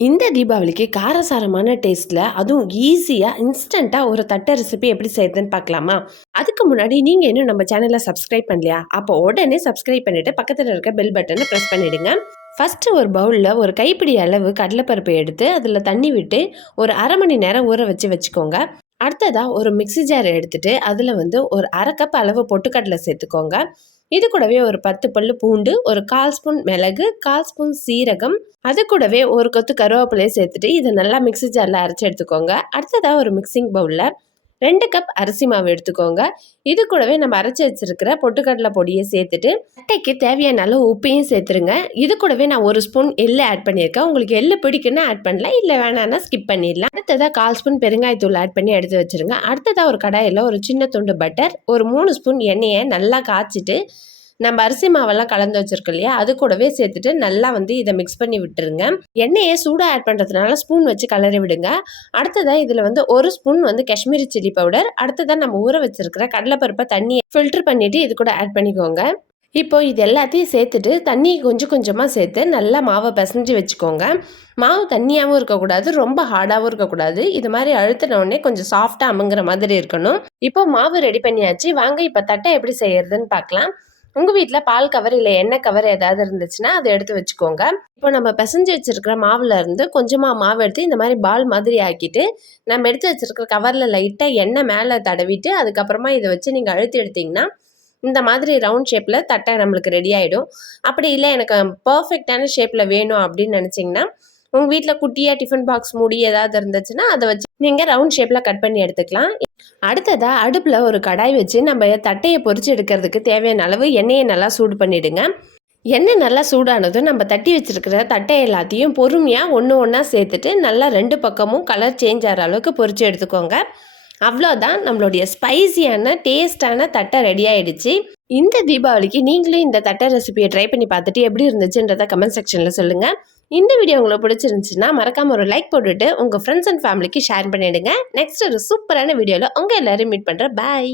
இந்த தீபாவளிக்கு காரசாரமான டேஸ்ட்டில் அதுவும் ஈஸியாக இன்ஸ்டண்ட்டாக ஒரு தட்டை ரெசிபி எப்படி செய்யுதுன்னு பார்க்கலாமா? அதுக்கு முன்னாடி நீங்கள் இன்னும் நம்ம சேனலை சப்ஸ்கிரைப் பண்ணலையா? அப்போ உடனே சப்ஸ்கிரைப் பண்ணிவிட்டு பக்கத்தில் இருக்க பெல் பட்டனை ப்ரெஸ் பண்ணிவிடுங்க ஃபஸ்ட்டு ஒரு பவுலில் ஒரு கைப்பிடி அளவு கடலைப்பருப்பு எடுத்து அதில் தண்ணி விட்டு ஒரு அரை மணி நேரம் ஊற வச்சு வச்சுக்கோங்க. அடுத்ததாக ஒரு மிக்ஸி ஜார் எடுத்துட்டு அதில் வந்து ஒரு அரை கப் அளவு பொட்டுக்கடலை சேர்த்துக்கோங்க. இது கூடவே ஒரு பத்து பல்லு பூண்டு ஒரு கால் ஸ்பூன் மிளகு கால் ஸ்பூன் சீரகம் அது கூடவே ஒரு கொத்து கருவேப்பிலையை சேர்த்துட்டு இதை நல்லா மிக்ஸி ஜாரில் அரைச்சி எடுத்துக்கோங்க. அடுத்ததாக ஒரு மிக்சிங் பவுலில் ரெண்டு கப் அரிசி மாவு எடுத்துக்கோங்க. இது கூடவே நம்ம அரைச்சி வச்சிருக்கிற பொட்டுக்கடலை பொடியை சேர்த்துட்டு அட்டைக்கு தேவையான அளவு உப்பையும் சேர்த்துருங்க. இது கூடவே நான் ஒரு ஸ்பூன் எள்ளு ஆட் பண்ணியிருக்கேன். உங்களுக்கு எள்ளு பிடிக்குன்னு ஆட் பண்ணலாம் இல்லை வேணான்னா ஸ்கிப் பண்ணிடலாம். அடுத்ததாக கால் ஸ்பூன் பெருங்காயத்தூள் ஆட் பண்ணி எடுத்து வச்சுருங்க. அடுத்ததாக ஒரு கடாயில் ஒரு சின்ன துண்டு பட்டர் ஒரு மூணு ஸ்பூன் எண்ணெயை நல்லா காய்ச்சிட்டு நம்ம அரிசி மாவெல்லாம் கலந்து வச்சிருக்கோம் இல்லையா? அது கூடவே சேர்த்துட்டு நல்லா வந்து இதை மிக்ஸ் பண்ணி விட்டுருங்க. எண்ணெயை சூடாக ஆட் பண்ணுறதுனால ஸ்பூன் வச்சு கலரி விடுங்க. அடுத்ததாக இதில் வந்து ஒரு ஸ்பூன் வந்து காஷ்மீரி சில்லி பவுடர் அடுத்ததாக நம்ம ஊற வச்சிருக்கிற கடலைப்பருப்பை தண்ணியை ஃபில்டர் பண்ணிவிட்டு இது கூட ஆட் பண்ணிக்கோங்க. இப்போ இது எல்லாத்தையும் சேர்த்துட்டு தண்ணி கொஞ்சம் கொஞ்சமாக சேர்த்து நல்லா மாவை பிசைஞ்சு வச்சுக்கோங்க. மாவு தண்ணியாகவும் இருக்கக்கூடாது ரொம்ப ஹார்டாகவும் இருக்கக்கூடாது. இது மாதிரி அழுத்தினோடனே கொஞ்சம் சாஃப்டாக அமுங்கிற மாதிரி இருக்கணும். இப்போ மாவு ரெடி பண்ணியாச்சு. வாங்க இப்போ தட்டை எப்படி செய்யறதுன்னு பார்க்கலாம். உங்கள் வீட்டில் பால் கவர் இல்லை எண்ணெய் கவர் ஏதாவது இருந்துச்சுன்னா அதை எடுத்து வச்சுக்கோங்க. இப்போ நம்ம பிசைஞ்சு வச்சுருக்கிற மாவில் இருந்து கொஞ்சமாக மாவு எடுத்து இந்த மாதிரி பால் மாதிரி ஆக்கிட்டு நம்ம எடுத்து வச்சுருக்கிற கவரில் லைட்டாக எண்ணெய் மேலே தடவிட்டு அதுக்கப்புறமா இதை வச்சு நீங்கள் அழுத்தி எடுத்திங்கன்னா இந்த மாதிரி ரவுண்ட் ஷேப்பில் தட்டை நம்மளுக்கு ரெடி ஆகிடும் அப்படி இல்லை எனக்கு பர்ஃபெக்டான ஷேப்பில் வேணும் அப்படின்னு நினச்சிங்கன்னா உங்கள் வீட்டில் குட்டியாக டிஃபன் பாக்ஸ் மூடி ஏதாவது இருந்துச்சுன்னா அதை வச்சு நீங்கள் ரவுண்ட் ஷேப்பில் கட் பண்ணி எடுத்துக்கலாம். அடுத்ததாக அடுப்பில் ஒரு கடாய் வச்சு நம்ம தட்டையை பொறிச்சு எடுக்கிறதுக்கு தேவையான அளவு எண்ணெயை நல்லா சூடு பண்ணிவிடுங்க எண்ணெய் நல்லா சூடானதும் நம்ம தட்டி வச்சுருக்கிற தட்டை எல்லாத்தையும் பொறுமையாக ஒன்று ஒன்றா சேர்த்துட்டு நல்லா ரெண்டு பக்கமும் கலர் சேஞ்ச் ஆகிற அளவுக்கு பொறிச்சு எடுத்துக்கோங்க. அவ்வளோதான் நம்மளுடைய ஸ்பைசியான டேஸ்டான தட்டை ரெடி ஆகிடுச்சு இந்த தீபாவளிக்கு நீங்களும் இந்த தட்டை ரெசிபியை ட்ரை பண்ணி பார்த்துட்டு எப்படி இருந்துச்சுன்றதை கமெண்ட் செக்ஷனில் சொல்லுங்கள் இந்த வீடியோ உங்களுக்கு பிடிச்சிருந்துச்சுன்னா மறக்காமல் ஒரு லைக் போட்டுட்டு உங்கள் ஃப்ரெண்ட்ஸ் அண்ட் ஃபேமிலிக்கு ஷேர் பண்ணிவிடுங்க நெக்ஸ்ட் ஒரு சூப்பரான வீடியோவில் உங்கள் எல்லோரும் மீட் பண்ணுறேன் பாய்